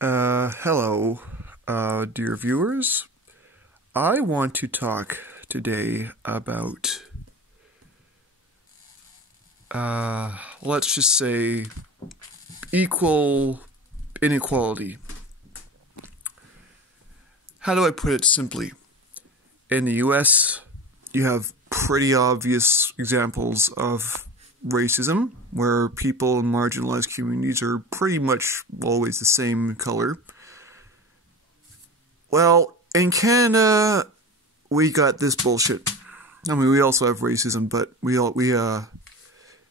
Hello, dear viewers. I want to talk today about, let's just say, equal inequality. How do I put it simply? In the US, you have pretty obvious examples of racism, where people in marginalized communities are pretty much always the same color. Well, in Canada, we got this bullshit. I mean, we also have racism, but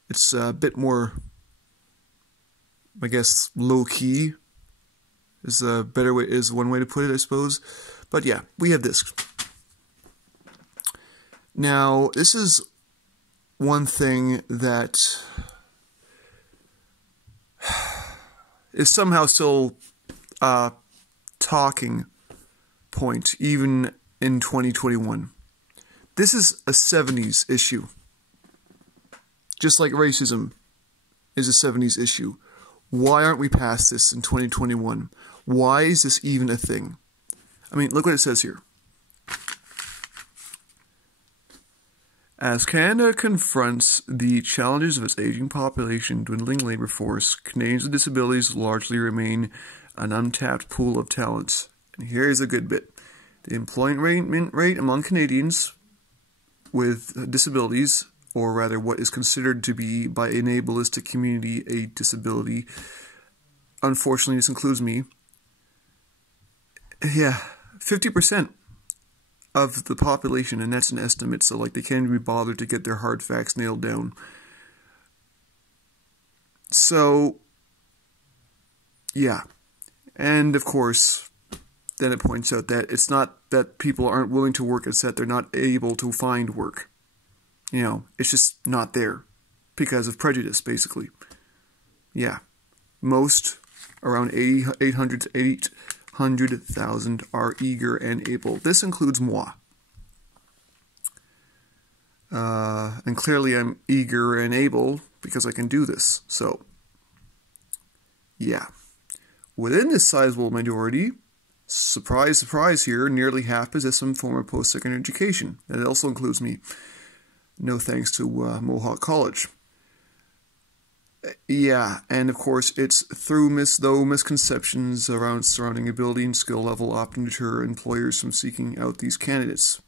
it's a bit more, I guess, low-key is a better way, is one way to put it, I suppose. But yeah, we have this. Now, this is one thing that is somehow still talking point, even in 2021. This is a 70s issue. Just like racism is a 70s issue. Why aren't we past this in 2021? Why is this even a thing? I mean, look what it says here. As Canada confronts the challenges of its aging population, dwindling labor force, Canadians with disabilities largely remain an untapped pool of talent. And here's a good bit. The employment rate among Canadians with disabilities, or rather what is considered to be by an ableistic community a disability, unfortunately this includes me, 50% of the population, and that's an estimate, so like they can't even be bothered to get their hard facts nailed down. So, yeah. And of course, then it points out that it's not that people aren't willing to work, it's that they're not able to find work. You know, it's just not there because of prejudice, basically. Yeah. Most, around 800 to 800,000 are eager and able. This includes moi. And clearly I'm eager and able because I can do this. So, yeah. Within this sizable majority, surprise, surprise here, nearly half possess some form of post-secondary education. That also includes me. No thanks to Mohawk College. Yeah, and of course it's through misconceptions surrounding ability and skill level often deter employers from seeking out these candidates.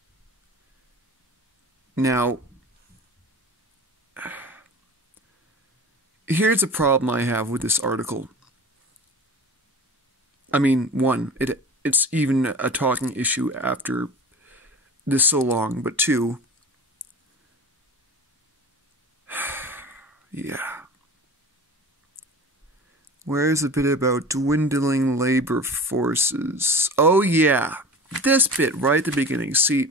Now, here's a problem I have with this article. I mean, one, it's even a talking issue after this so long, but two, yeah. Where's a bit about dwindling labor forces? Oh yeah, this bit right at the beginning. See,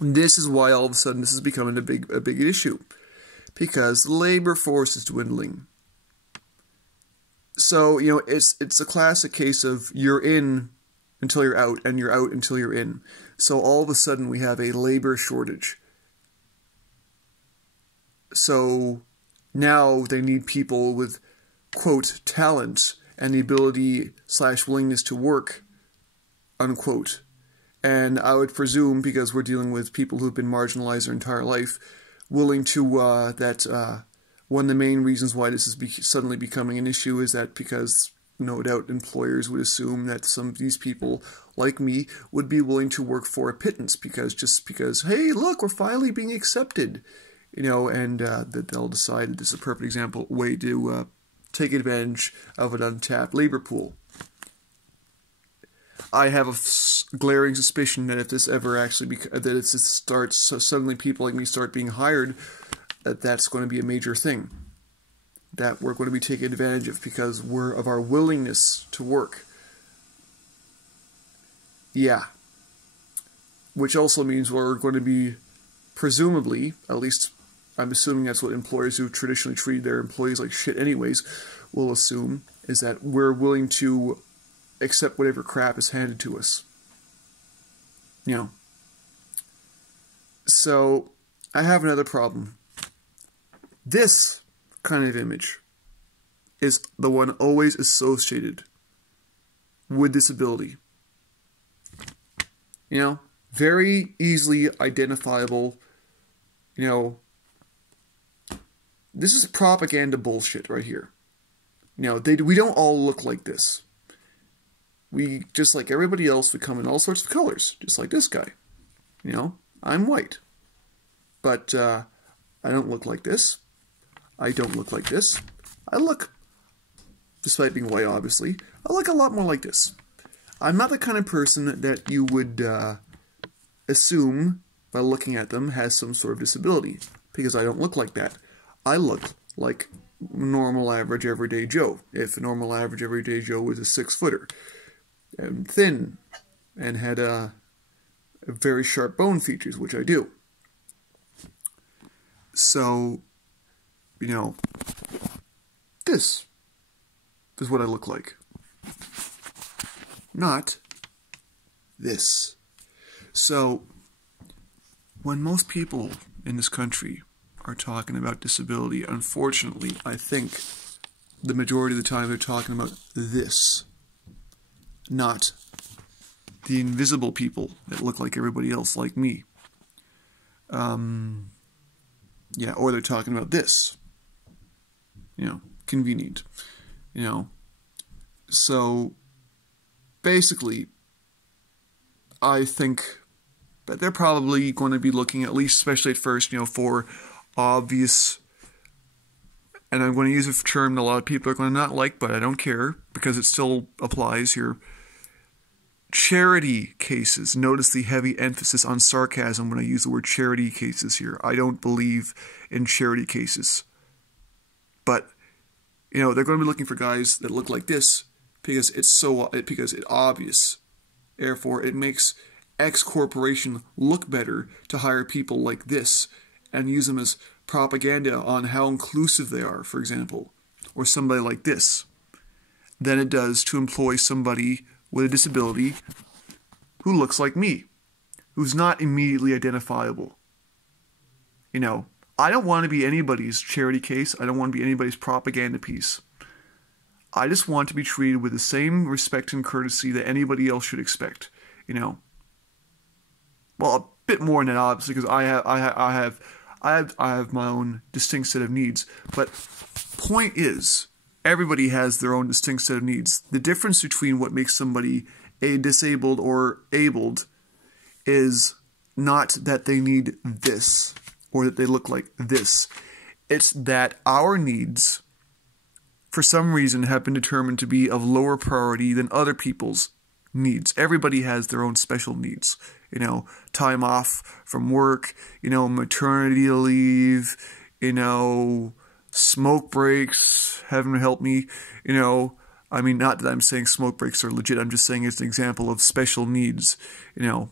this is why all of a sudden this is becoming a big issue, because labor force is dwindling. So you know it's a classic case of you're in until you're out, and you're out until you're in. So all of a sudden we have a labor shortage. So now they need people with, quote, talent and the ability / willingness to work, unquote. And I would presume, because we're dealing with people who've been marginalized their entire life, willing to, one of the main reasons why this is suddenly becoming an issue is that because no doubt employers would assume that some of these people, like me, would be willing to work for a pittance because, hey, look, we're finally being accepted. You know, and that they'll decide that this is a perfect way to take advantage of an untapped labor pool. I have a glaring suspicion that if this ever actually suddenly people like me start being hired, that's going to be a major thing that we're going to be taken advantage of because of our willingness to work. Yeah. Which also means we're going to be, presumably, at least I'm assuming that's what employers who traditionally treat their employees like shit anyways will assume, is that we're willing to accept whatever crap is handed to us. You know. So, I have another problem. This kind of image is the one always associated with disability. You know, very easily identifiable. You know, this is propaganda bullshit right here. You know, we don't all look like this. We, just like everybody else, we come in all sorts of colors, just like this guy. You know, I'm white. But I don't look like this. I don't look like this. I look, despite being white obviously, I look a lot more like this. I'm not the kind of person that you would assume by looking at them has some sort of disability, because I don't look like that. I look like normal, average, everyday Joe. If a normal, average, everyday Joe was a 6-footer, and thin, and had very sharp bone features, which I do. So, you know, this is what I look like. Not this. So, when most people in this country are talking about disability, unfortunately, I think the majority of the time they're talking about this. Not the invisible people that look like everybody else, like me. Yeah, or they're talking about this. You know, convenient. You know, so basically, I think that they're probably going to be looking, at least especially at first, you know, for obvious, and I'm going to use a term that a lot of people are going to not like, but I don't care, because it still applies here. Charity cases. Notice the heavy emphasis on sarcasm when I use the word charity cases here. I don't believe in charity cases. But, you know, they're going to be looking for guys that look like this because it's obvious. Therefore, it makes X corporation look better to hire people like this and use them as propaganda on how inclusive they are, for example, or somebody like this, than it does to employ somebody with a disability who looks like me, who's not immediately identifiable. You know, I don't want to be anybody's charity case. I don't want to be anybody's propaganda piece. I just want to be treated with the same respect and courtesy that anybody else should expect. You know, well, a bit more than that, obviously, because I have my own distinct set of needs. But point is, everybody has their own distinct set of needs. The difference between what makes somebody a disabled or abled is not that they need this or that they look like this. It's that our needs, for some reason, have been determined to be of lower priority than other people's needs. Everybody has their own special needs. You know, time off from work, you know, maternity leave, you know, smoke breaks, heaven help me, you know, I mean, not that I'm saying smoke breaks are legit, I'm just saying it's an example of special needs, you know.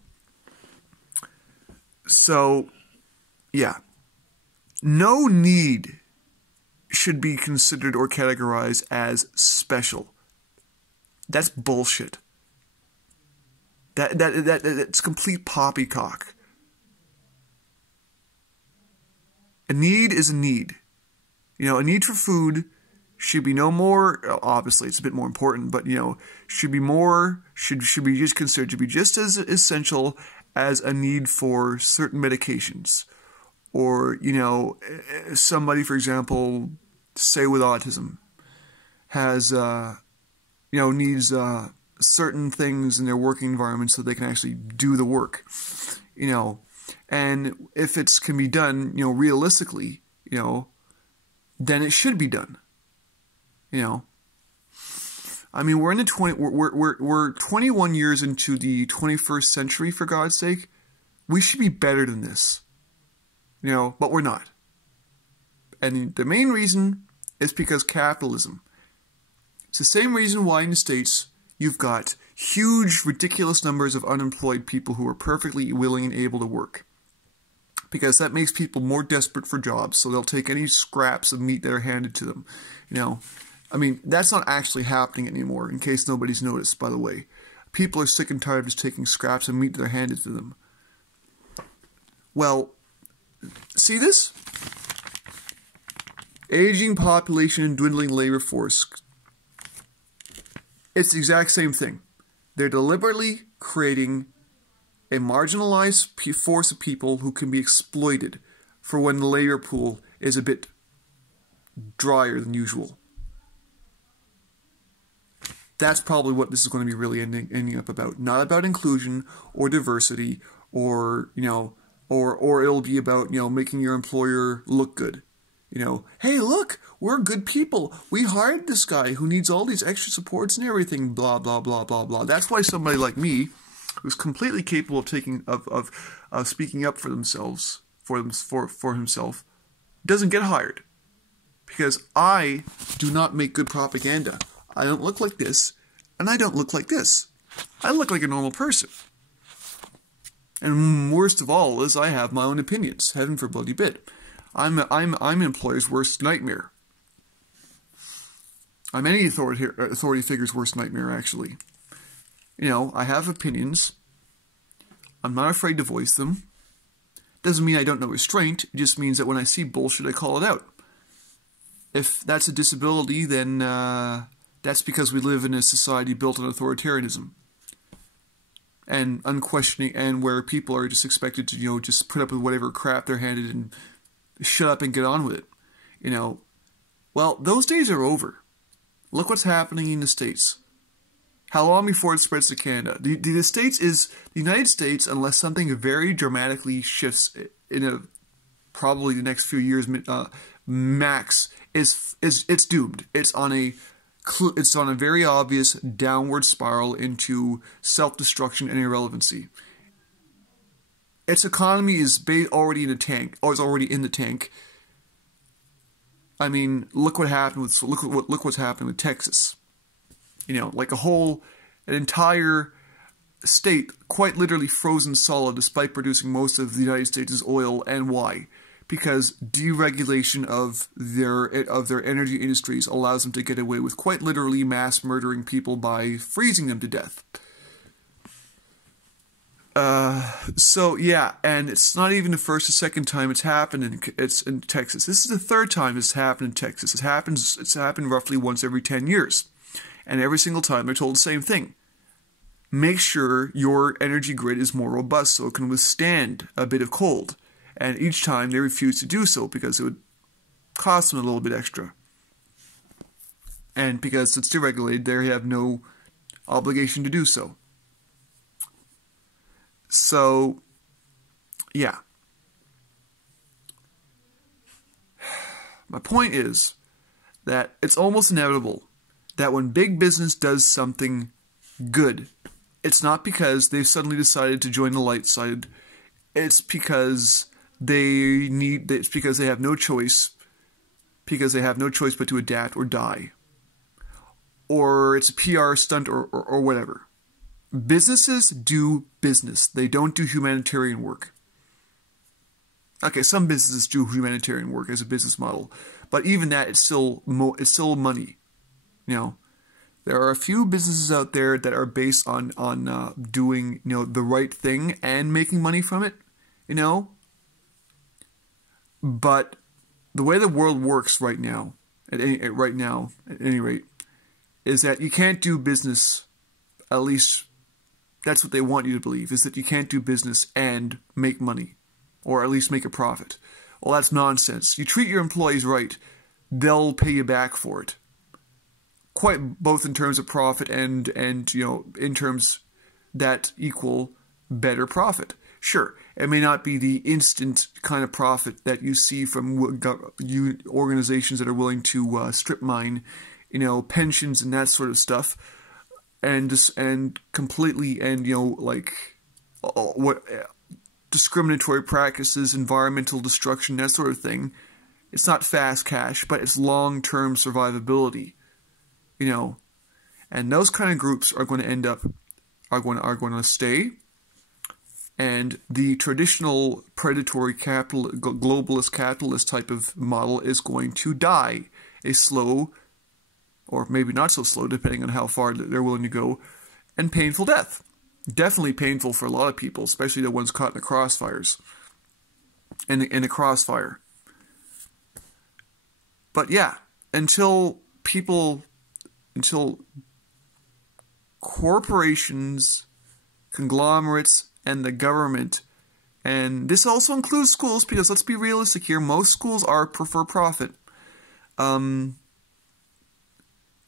So, yeah. No need should be considered or categorized as special. That's bullshit. That's complete poppycock. A need is a need. You know, a need for food should be no more, obviously it's a bit more important, but, you know, should be be just considered to be just as essential as a need for certain medications. Or, you know, somebody, for example, say with autism, has, you know, needs certain things in their working environment so they can actually do the work, you know. And if it can be done, you know, realistically, you know, then it should be done. You know, I mean, we're in the we're 21 years into the 21st century, for God's sake. We should be better than this. You know, but we're not. And the main reason is because capitalism. It's the same reason why in the States you've got huge, ridiculous numbers of unemployed people who are perfectly willing and able to work. Because that makes people more desperate for jobs, so they'll take any scraps of meat that are handed to them. You know, I mean, that's not actually happening anymore, in case nobody's noticed, by the way. People are sick and tired of just taking scraps of meat that are handed to them. Well, see this? Aging population and dwindling labor force. It's the exact same thing. They're deliberately creating a marginalized force of people who can be exploited for when the labor pool is a bit drier than usual. That's probably what this is going to be really ending up about. Not about inclusion or diversity or, or it'll be about, making your employer look good. Hey, look, we're good people. We hired this guy who needs all these extra supports and everything, blah, blah, blah, blah, blah. That's why somebody like me, who's completely capable of speaking up for themselves, for himself, doesn't get hired. Because I do not make good propaganda. I don't look like this, and I don't look like this. I look like a normal person. And worst of all is I have my own opinions. Heaven for bloody bit. I'm an employer's worst nightmare. I'm any authority figure's worst nightmare, actually. I have opinions. I'm not afraid to voice them. Doesn't mean I don't know restraint. It just means that when I see bullshit, I call it out. If that's a disability, then that's because we live in a society built on authoritarianism and unquestioning, and where people are just expected to, just put up with whatever crap they're handed and shut up and get on with it. Well, those days are over. Look what's happening in the States. How long before it spreads to Canada? The United States, unless something very dramatically shifts in probably the next few years, max, it's doomed. It's on a very obvious downward spiral into self-destruction and irrelevancy. Its economy is already in a tank, or is already in the tank. I mean, look what's happened with Texas. Like an entire state quite literally frozen solid, despite producing most of the United States' oil. And why? Because deregulation of their energy industries allows them to get away with quite literally mass murdering people by freezing them to death. So yeah, and it's not even the first or second time it's happened in Texas. This is the third time it's happened in Texas. It's happened roughly once every 10 years. And every single time they're told the same thing. Make sure your energy grid is more robust so it can withstand a bit of cold. And each time they refuse to do so because it would cost them a little bit extra. And because it's deregulated, they have no obligation to do so. So, yeah. My point is that it's almost inevitable that when big business does something good, it's not because they've suddenly decided to join the light side. It's because it's because they have no choice. Because they have no choice but to adapt or die. Or it's a PR stunt or whatever. Businesses do business. They don't do humanitarian work. Okay, some businesses do humanitarian work as a business model, but even that, it's still money. There are a few businesses out there that are based on doing the right thing and making money from it. But the way the world works right now, at any rate, is that you can't do business. At least that's what they want you to believe, is that you can't do business and make money, or at least make a profit. Well, that's nonsense. You treat your employees right, they'll pay you back for it. Both in terms of profit and in terms that equal better profit. Sure, it may not be the instant kind of profit that you see from organizations that are willing to strip mine, pensions and that sort of stuff, and completely discriminatory practices, environmental destruction, that sort of thing. It's not fast cash, but it's long-term survivability. And those kind of groups are going to stay, and the traditional predatory globalist capitalist type of model is going to die a slow, or maybe not so slow, depending on how far they're willing to go, and painful death. Definitely painful for a lot of people, especially the ones caught in the crossfires, in the crossfire. But yeah, until corporations, conglomerates, and the government. And this also includes schools, because let's be realistic here, most schools are for profit.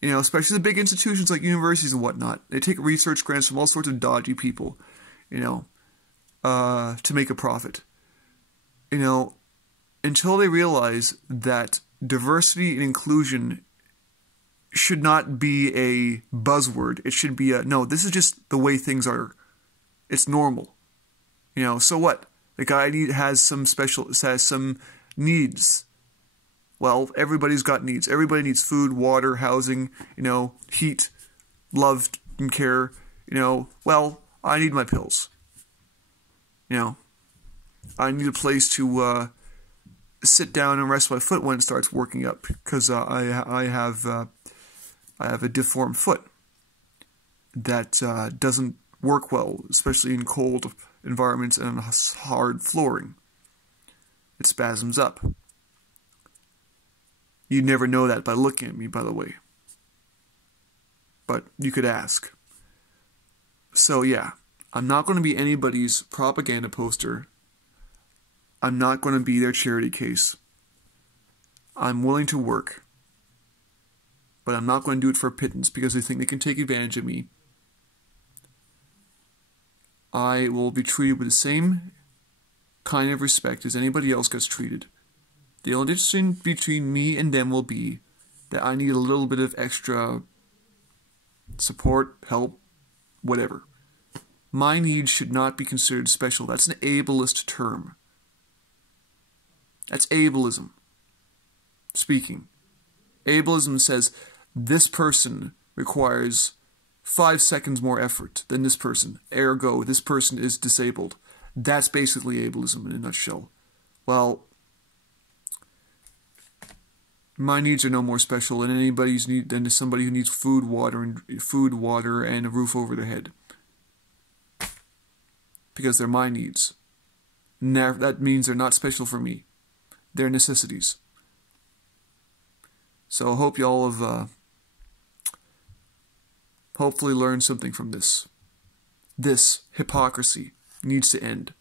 Especially the big institutions like universities and whatnot. They take research grants from all sorts of dodgy people, to make a profit. Until they realize that diversity and inclusion should not be a buzzword. It should be no, this is just the way things are. It's normal. So what? The guy has some needs. Well, everybody's got needs. Everybody needs food, water, housing, heat, love, and care. Well, I need my pills. I need a place to sit down and rest my foot when it starts working up, because I have a deformed foot that doesn't work well, especially in cold environments and on hard flooring. It spasms up. You'd never know that by looking at me, by the way. But you could ask. So yeah, I'm not going to be anybody's propaganda poster. I'm not going to be their charity case. I'm willing to work. But I'm not going to do it for a pittance because they think they can take advantage of me. I will be treated with the same kind of respect as anybody else gets treated. The only difference between me and them will be that I need a little bit of extra support, help, whatever. My needs should not be considered special. That's an ableist term. That's ableism speaking. Ableism says this person requires 5 seconds more effort than this person. Ergo, this person is disabled. That's basically ableism in a nutshell. Well, my needs are no more special than anybody's need than somebody who needs food, water, and a roof over their head. Because they're my needs. That means they're not special for me. They're necessities. So I hope y'all have hopefully learned something from this. This hypocrisy needs to end.